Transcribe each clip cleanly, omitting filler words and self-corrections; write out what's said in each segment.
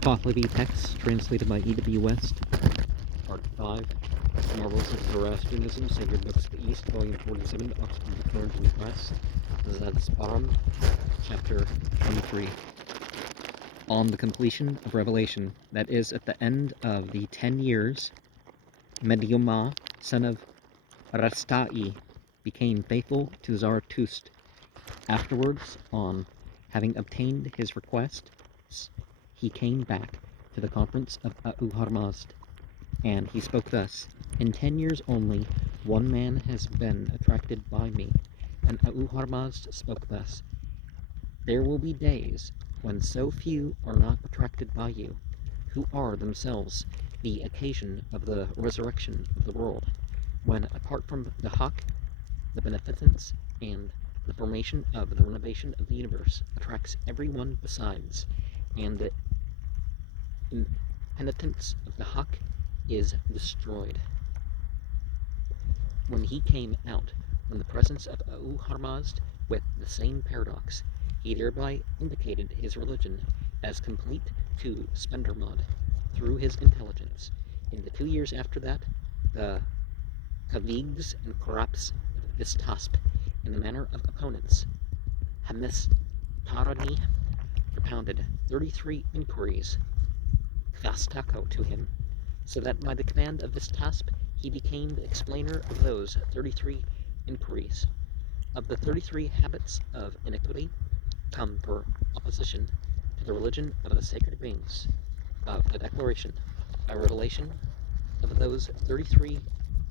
Pahlavi text translated by E.W. West. Part 5. Marvels of Zoroastrianism, Sacred Books of the East, Volume 47, Oxford Clarendon Press. Sparam, Chapter 23. On the completion of Revelation, that is, at the end of the 10 years, Medioma, son of Rastai, became faithful to Zarathustra. Afterwards, on having obtained his request, he came back to the conference of Ahura-Mazda, and he spoke thus: "In 10 years only, one man has been attracted by me." And Ahura-Mazda spoke thus: "There will be days when so few are not attracted by you, who are themselves the occasion of the resurrection of the world, when, apart from the Hak, the beneficence, and the formation of the renovation of the universe attracts every one besides, and the impenitence of the Hak is destroyed." When he came out from the presence of Ahura-Mazda with the same paradox, he thereby indicated his religion as complete to Spendermod through his intelligence. In the 2 years after that, the Kavigs and Koraps of this Tasp, in the manner of opponents, Hamistarani, propounded 33 inquiries Thastako to him, so that by the command of this Tasp he became the explainer of those 33 inquiries. Of the 33 habits of iniquity come for opposition to the religion of the sacred beings, of the declaration by revelation of those 33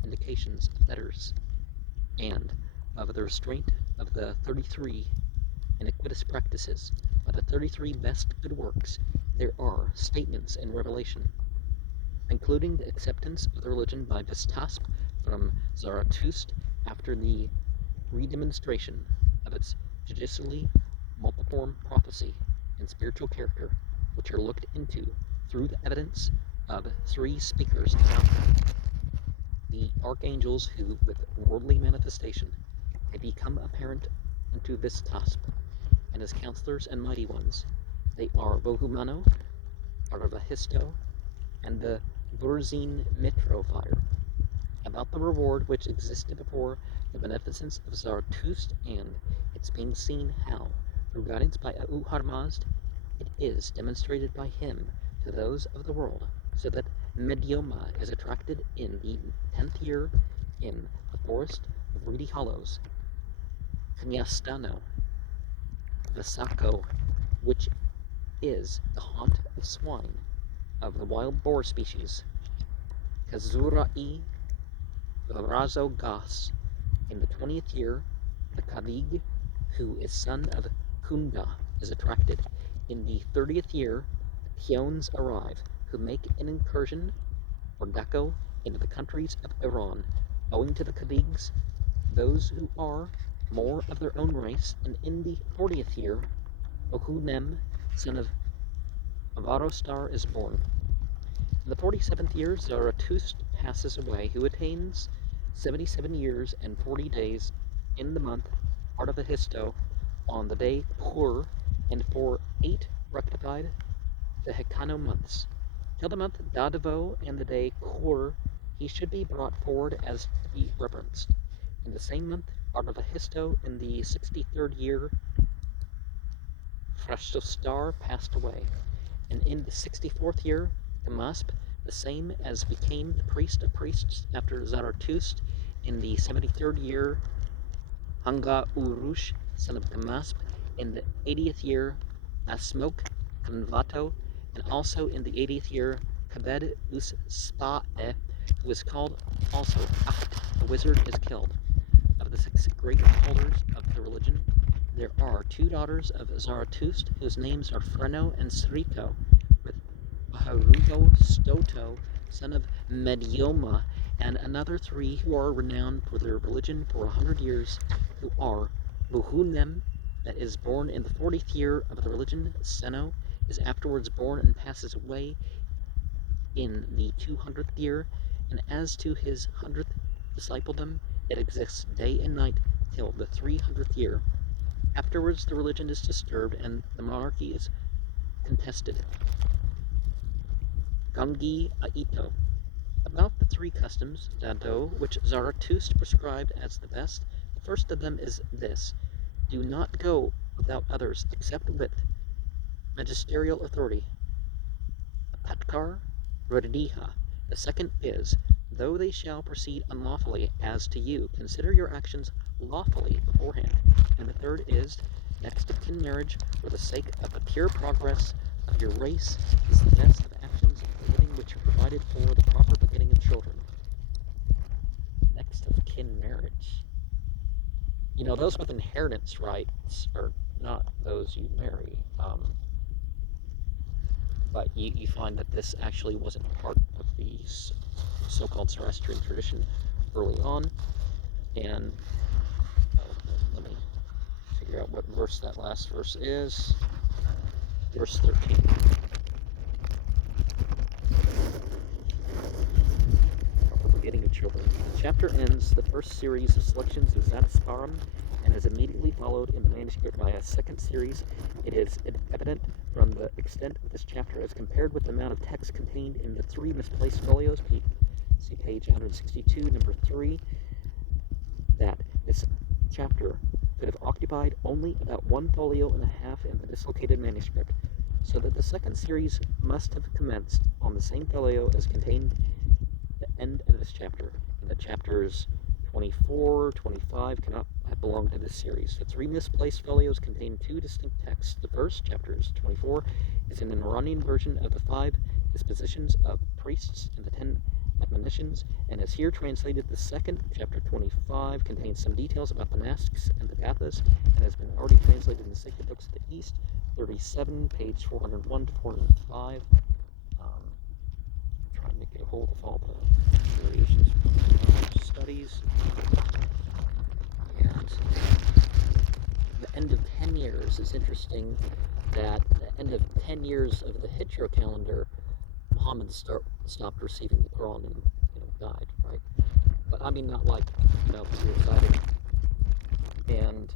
indications of fetters, and of the restraint of the 33 iniquitous practices. By the 33 best good works, there are statements in Revelation, including the acceptance of the religion by Vistasp from Zarathustra after the redemonstration of its judicially multiform prophecy and spiritual character, which are looked into through the evidence of 3 speakers about them: the archangels who, with worldly manifestation, have become apparent unto Vistasp, and his counselors and mighty ones. They are Vohumano, Arvahisto, and the Burzine Mitro fire, about the reward which existed before the beneficence of Zarathustra, and its being seen how, through guidance by Ahura-Mazda, it is demonstrated by him to those of the world, so that Medioma is attracted in the 10th year in the forest of reedy hollows, Kanyastano, Vasako, which is the haunt of swine, of the wild boar species, Kazurai, Varazo Gas, in the 20th year, the Kavig, who is son of Kunda, is attracted. In the 30th year, the Kyones arrive, who make an incursion, or Dako, into the countries of Iran, owing to the Kavigs, those who are more of their own race. And in the 40th year, Ohunem, son of Avarostar, is born. In the 47th year, Zarathustra passes away, who attains 77 years and 40 days in the month Arvahisto, on the day Pur, and for 8 rectified the Hekano months. Till the month Dadavo and the day Kur, he should be brought forward as to be reverenced. In the same month Arvahisto, in the 63rd year, Frastostar passed away. And in the 64th year, Damasp, the same as became the priest of priests after Zarathustra, in the 73rd year, Hanga Urush, son of Damasp, in the 80th year, Asmok Kanvato, and also in the 80th year, Kabed Us Spa'e, who is called also Acht, the wizard, is killed. Of the 6 great holders of the religion, there are 2 daughters of Zarathustra, whose names are Freno and Srito, with Harugo Stoto, son of Medioma, and another 3 who are renowned for their religion for 100 years, who are Buhunem, that is born in the 40th year of the religion. Seno is afterwards born and passes away in the 200th year, and as to his 100th discipledom, it exists day and night till the 300th year. Afterwards the religion is disturbed, and the monarchy is contested. Gangi Aito. About the three customs, Dado, which Zarathustra prescribed as the best, the first of them is this: do not go without others except with magisterial authority. Patkar Rodiha. The second is, though they shall proceed unlawfully as to you, consider your actions lawfully beforehand. And the third is, next of kin marriage, for the sake of the pure progress of your race, is the best of actions of the living which are provided for the proper begetting of children. Next of kin marriage. You know, those with inheritance rights are not those you marry. But you find that this actually wasn't part of the so-called Zoroastrian tradition early on. And let me figure out what verse that last verse is. Verse 13. Begetting of children. The chapter ends the first series of selections of Sparam and is immediately followed in the manuscript by a second series. It is evident from the extent of this chapter as compared with the amount of text contained in the three misplaced folios, see page 162, number 3, that this chapter could have occupied only about 1 folio and a half in the dislocated manuscript, so that the second series must have commenced on the same folio as contained at the end of this chapter, and the chapters 24, 25 cannot have belonged to this series. The three misplaced folios contain two distinct texts. The first, chapters 24, is an Iranian version of the 5 dispositions of priests and the 10 admonitions, and is here translated. The second, chapter 25, contains some details about the masks and the gathas, and has been already translated in the sacred books of the East, 37, page 401 to 405. Trying to get a hold of all the variations studies. And the end of 10 years is interesting, that the end of 10 years of the Hijra calendar, Muhammad stopped receiving the Quran and died, right? But I mean, not like, suicided and,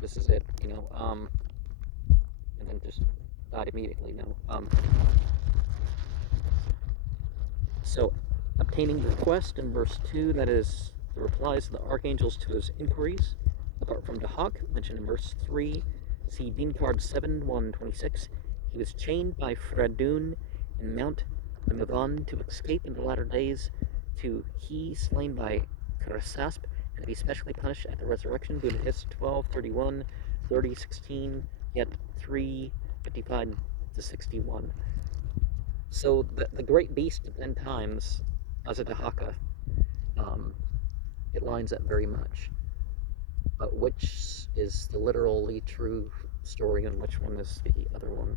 this is it, and then just died immediately, So, obtaining the request in verse 2, that is, the replies of the archangels to his inquiries, apart from Dahak, mentioned in verse 3, see Dean card 7, 126, he was chained by Fradun in Mount Amivan to escape in the latter days, to he slain by Karasasp, and to be specially punished at the resurrection, Buddhist 12, 31, 30, 16, yet 3, 55 to 61. So the great beast of end times, Azadahaka, it lines up very much. But which is the literally true story and which one is the other one?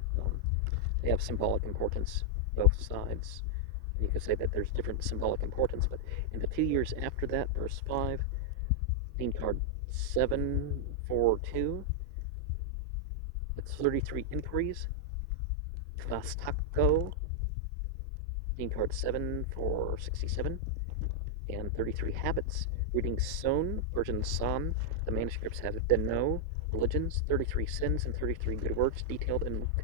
They have symbolic importance, both sides. And you could say that there's different symbolic importance, but in the 2 years after that, verse 5, Dean card 742, it's 33 inquiries, Klastako, Dean card 7 467, and 33 habits. Reading Son, version San, the manuscripts have Deno, religions, 33 sins, and 33 good works, detailed in Luke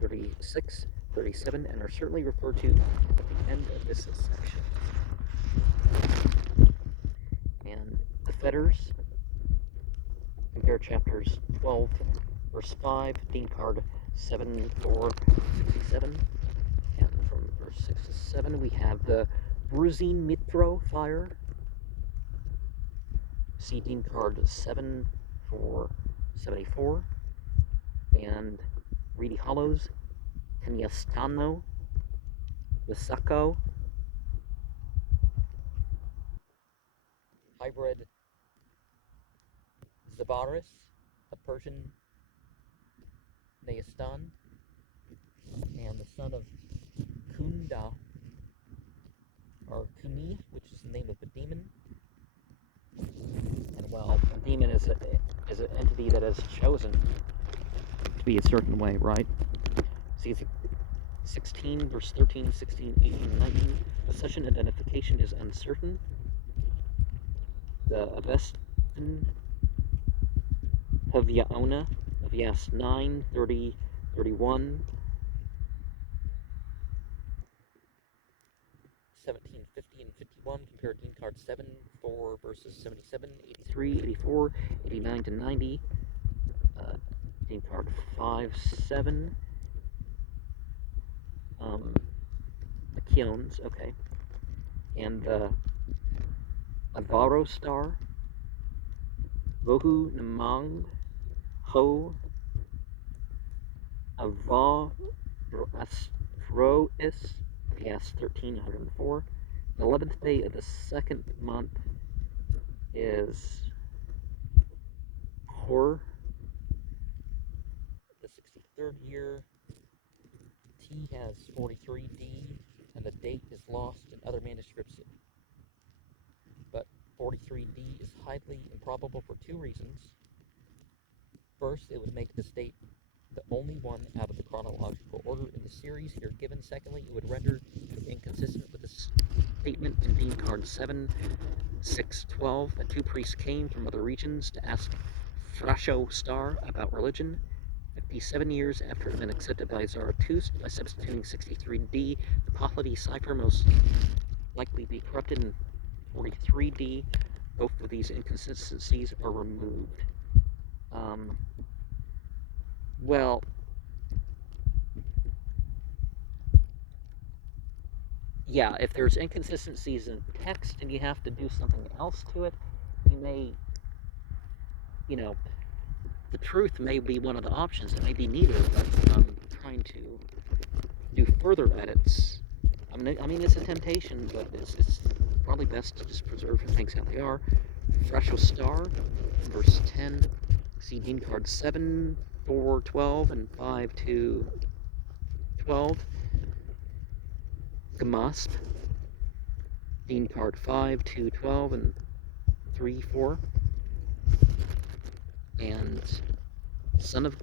36, 37, and are certainly referred to at the end of this section. And the fetters, compare chapters 12, verse 5, Dean card 7 467. And from verse 6 to 7, we have the Bruzine Mitro fire. See Dean card 7 474. And Reedy Hollows, Kenyastano, Wisako, hybrid Zabaris, a Persian Nayastan, and the son of Kunda, or Kuni, which is the name of a demon. And well, a demon is an entity that is chosen to be a certain way, right? See, 16, verse 13, 16, 18, 19. But such an identification is uncertain. The Avestan of Yaona, of Yas 9, 30, 31. 1750 and 51. Compare Dean card 7, 4 versus 77, 83, 84, 89 to 90. Dean card 5, 7. The Keons, okay. And the Avaro star. Vohu Namang Ho Avaro Astrois, PS 1304. The 11th day of the second month is Hor, the 63rd year. T has 43D, and the date is lost in other manuscripts. But 43D is highly improbable for two reasons. First, it would make this date the only one out of the chronological order in the series here given. Secondly, it would render it inconsistent with the statement in Dean card 7, 6, 12 that two priests came from other regions to ask Frasho Star about religion. 57 years after it had been accepted by Zarathustra by substituting 63D, the Pahlavi cipher most likely be corrupted in 43D. Both of these inconsistencies are removed. Well, yeah, if there's inconsistencies in text and you have to do something else to it, you may, the truth may be one of the options. It may be neither, but trying to do further edits. I mean, it's a temptation, but it's probably best to just preserve things how they are. Frasho Star, verse 10. See Dean card 7, 4, 12, and 5 to 12. Gamasp, Dean card 5, 2, 12, and 3, 4. And son of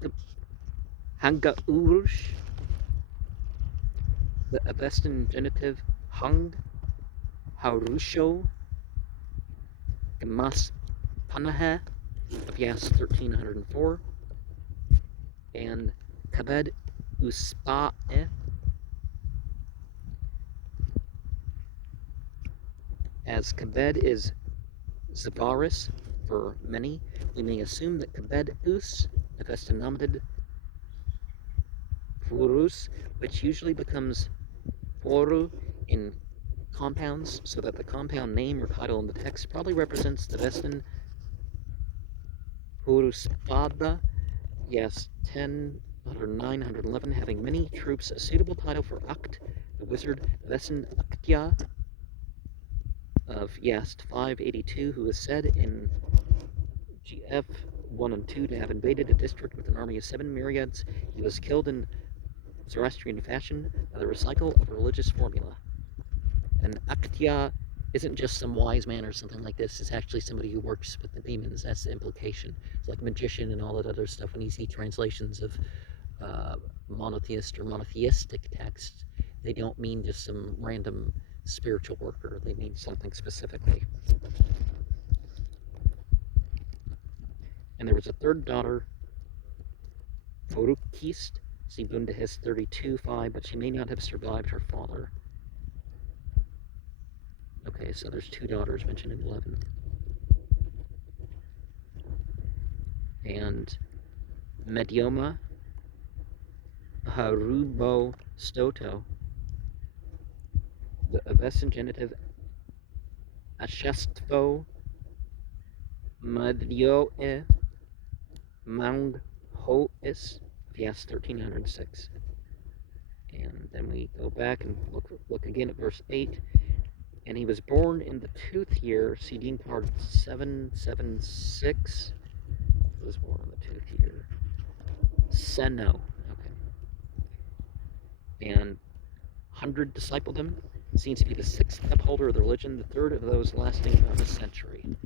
Hanga Urush, the Avestan genitive Hang Harusho, Gamas Panahe, of Yas 1304, and Kabed Uspa'e, as Kabed is Zavaris for many, we may assume that Kabed Us, Avestan nominated Furus, which usually becomes Foru in compounds, so that the compound name or title in the text probably represents the Avestan Huruspada, yes, 10, 109, 111, having many troops, a suitable title for Akt, the wizard Avestan Aktya of Yast 582, who is said in GF 1 and 2 to have invaded a district with an army of 7 myriads. He was killed in Zoroastrian fashion by the recycle of a religious formula. And Aktya isn't just some wise man or something like this. It's actually somebody who works with the demons. That's the implication. It's like magician and all that other stuff. When you see translations of monotheist or monotheistic texts, they don't mean just some random spiritual worker. They mean something specifically. And there was a third daughter, Forukist, Sibunda has 32.5, but she may not have survived her father. Okay, so there's two daughters mentioned in 11. And Medioma Harubo Stoto, the Avestan genitive Ashastvo Madioe Mang Hois, Yes, 1306. And then we go back and look again at verse 8. And he was born in the 2th year, see Dean card 776. He was born in the 2th year. Seno. Okay. And 100 discipled him. Seems to be the 6th upholder of the religion, the 3rd of those lasting about a century.